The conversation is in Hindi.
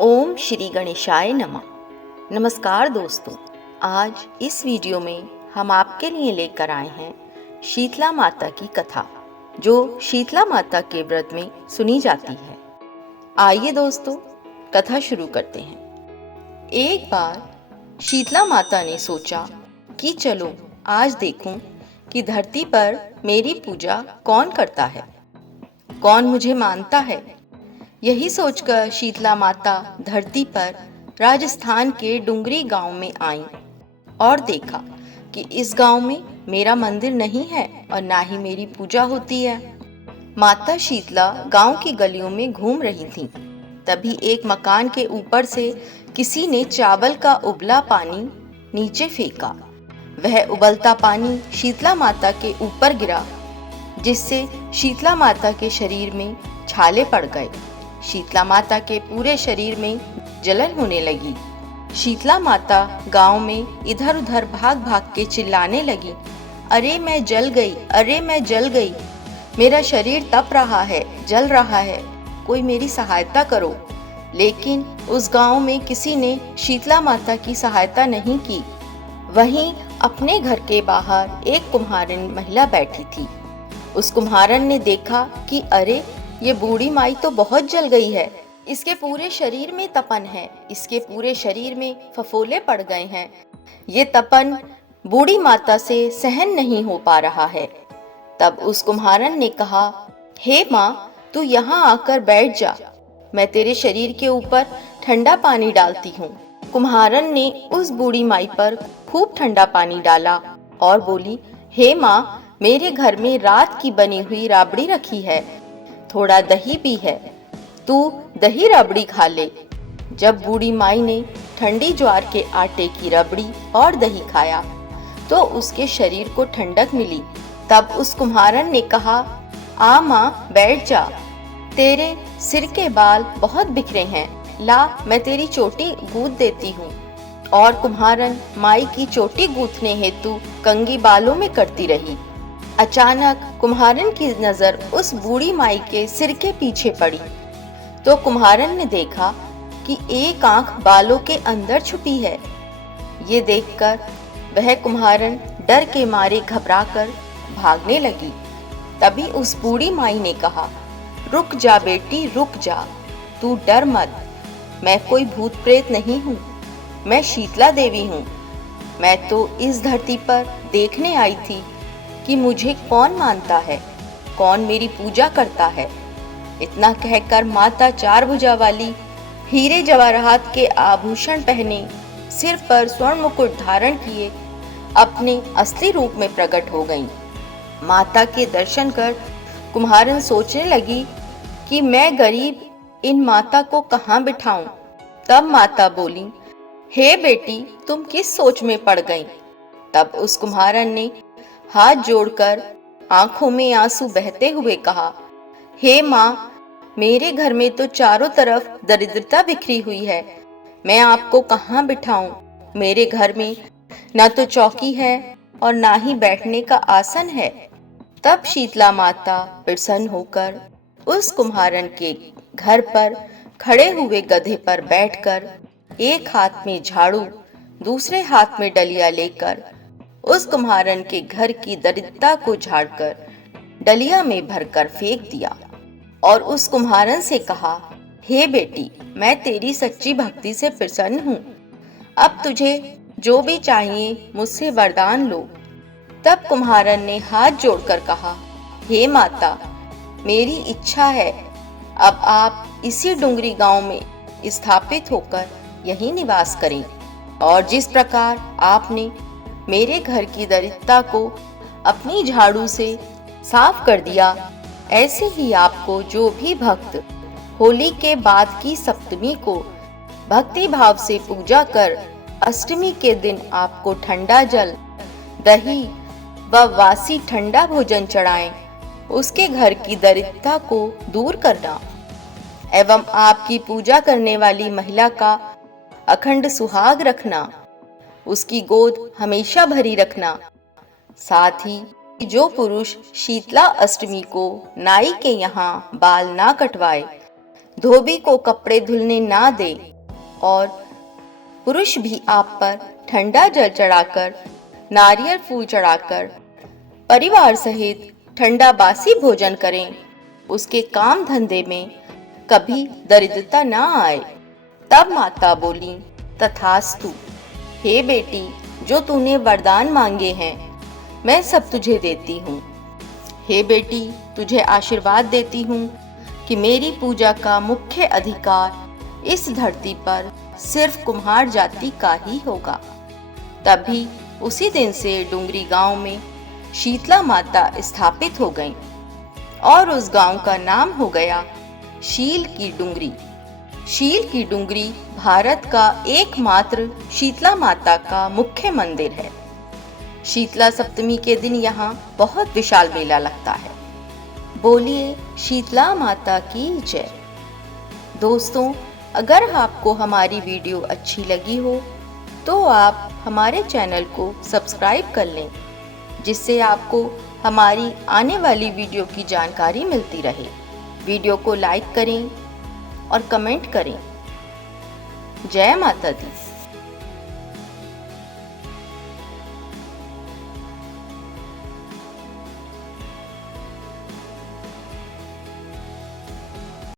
ओम श्री गणेशाय नमः। नमस्कार दोस्तों, आज इस वीडियो में हम आपके लिए लेकर आए हैं शीतला माता की कथा, जो शीतला माता के व्रत में सुनी जाती है। आइए दोस्तों, कथा शुरू करते हैं। एक बार शीतला माता ने सोचा कि चलो आज देखूं कि धरती पर मेरी पूजा कौन करता है, कौन मुझे मानता है। यही सोचकर शीतला माता धरती पर राजस्थान के डुंगरी गांव में आई और देखा कि इस गांव में मेरा मंदिर नहीं है और ना ही मेरी पूजा होती है। माता शीतला गांव की गलियों में घूम रही थीं। तभी एक मकान के ऊपर से किसी ने चावल का उबला पानी नीचे फेंका। वह उबलता पानी शीतला माता के ऊपर गिरा, जिससे शीतला माता के शरीर में छाले पड़ गए। शीतला माता के पूरे शरीर में जलन होने लगी। शीतला माता गांव में इधर उधर भाग भाग के चिल्लाने लगी, अरे मैं जल गई, अरे मैं जल गई, मेरा शरीर तप रहा है, जल रहा है, कोई मेरी सहायता करो। लेकिन उस गांव में किसी ने शीतला माता की सहायता नहीं की। वहीं अपने घर के बाहर एक कुम्हारिन महिला बैठी थी। उस कुम्हारन ने देखा कि अरे ये बूढ़ी माई तो बहुत जल गई है, इसके पूरे शरीर में तपन है, इसके पूरे शरीर में फफोले पड़ गए हैं। ये तपन बूढ़ी माता से सहन नहीं हो पा रहा है। तब उस कुम्हारन ने कहा, हे माँ, तू यहाँ आकर बैठ जा, मैं तेरे शरीर के ऊपर ठंडा पानी डालती हूँ। कुम्हारन ने उस बूढ़ी माई पर खूब ठंडा पानी डाला और बोली, हे माँ, मेरे घर में रात की बनी हुई राबड़ी रखी है, थोड़ा दही भी है, तू दही रबड़ी खा ले। जब बूढ़ी माई ने ठंडी ज्वार के आटे की रबड़ी और दही खाया तो उसके शरीर को ठंडक मिली। तब उस कुम्हारन ने कहा, आ माँ, बैठ जा, तेरे सिर के बाल बहुत बिखरे हैं, ला मैं तेरी चोटी गूंथ देती हूँ। और कुम्हारन माई की चोटी गूंथने हेतु कंघी बालों में करती रही। अचानक कुम्हारन की नजर उस बूढ़ी माई के सिर के पीछे पड़ी तो कुम्हारन ने देखा कि एक आंख बालों के अंदर छुपी है। ये देखकर वह कुम्हारन डर के मारे घबराकर भागने लगी। तभी उस बूढ़ी माई ने कहा, रुक जा बेटी, रुक जा, तू डर मत, मैं कोई भूत प्रेत नहीं हूँ, मैं शीतला देवी हूँ। मैं तो इस धरती पर देखने आई थी कि मुझे कौन मानता है, कौन मेरी पूजा करता है। इतना कहकर माता चार भुजा वाली, हीरे जवाहरात के आभूषण पहने, सिर पर स्वर्ण मुकुट धारण किए अपने असली रूप में प्रकट हो गईं। माता के दर्शन कर कुम्हारन सोचने लगी कि मैं गरीब इन माता को कहाँ बिठाऊं। तब माता बोली, हे बेटी, तुम किस सोच में पड़ गईं? तब उस कुम्हारन ने हाथ जोड़कर आंखों में आंसू बहते हुए कहा, हे माँ, मेरे घर में तो चारों तरफ दरिद्रता बिखरी हुई है, मैं आपको कहाँ बिठाऊं? मेरे घर में ना तो चौकी है और ना ही बैठने का आसन है। तब शीतला माता प्रसन्न होकर उस कुम्हारन के घर पर खड़े हुए गधे पर बैठकर एक हाथ में झाड़ू, दूसरे हाथ में डलिया लेकर उस कुम्हारन के घर की दरिद्रता को झाड़कर डलिया में भरकर फेंक दिया और उस कुम्हारन से कहा, हे बेटी, मैं तेरी सच्ची भक्ति से प्रसन्न हूँ, अब तुझे जो भी चाहिए मुझसे वरदान लो। तब कुम्हारन ने हाथ जोड़कर कहा, हे माता, मेरी इच्छा है, अब आप इसी डुंगरी गांव में स्थापित होकर यहीं निवास करें और जिस प्रकार आपने मेरे घर की दरिद्रता को अपनी झाड़ू से साफ कर दिया, ऐसे ही आपको जो भी भक्त होली के बाद की सप्तमी को भक्ति भाव से पूजा कर अष्टमी के दिन आपको ठंडा जल, दही व वासी ठंडा भोजन चढ़ाएं, उसके घर की दरिद्रता को दूर करना एवं आपकी पूजा करने वाली महिला का अखंड सुहाग रखना, उसकी गोद हमेशा भरी रखना। साथ ही जो पुरुष शीतला अष्टमी को नाई के यहाँ बाल ना कटवाए, धोबी को कपड़े धुलने ना दे और पुरुष भी आप पर ठंडा जल चढ़ाकर, नारियल फूल चढ़ाकर परिवार सहित ठंडा बासी भोजन करें, उसके काम धंधे में कभी दरिद्रता ना आए। तब माता बोली, तथास्तु। हे बेटी, जो तूने वरदान मांगे हैं मैं सब तुझे देती हूँ। हे बेटी, तुझे आशीर्वाद देती हूँ कि मेरी पूजा का मुख्य अधिकार इस धरती पर सिर्फ कुम्हार जाति का ही होगा। तभी उसी दिन से डुंगरी गांव में शीतला माता स्थापित हो गईं और उस गांव का नाम हो गया शील की डुंगरी। शील की डुंगरी भारत का एकमात्र शीतला माता का मुख्य मंदिर है। शीतला सप्तमी के दिन यहाँ बहुत विशाल मेला लगता है। बोलिए शीतला माता की जय। दोस्तों, अगर आपको हमारी वीडियो अच्छी लगी हो तो आप हमारे चैनल को सब्सक्राइब कर लें, जिससे आपको हमारी आने वाली वीडियो की जानकारी मिलती रहे। वीडियो को लाइक करें और कमेंट करें। जय माता दी।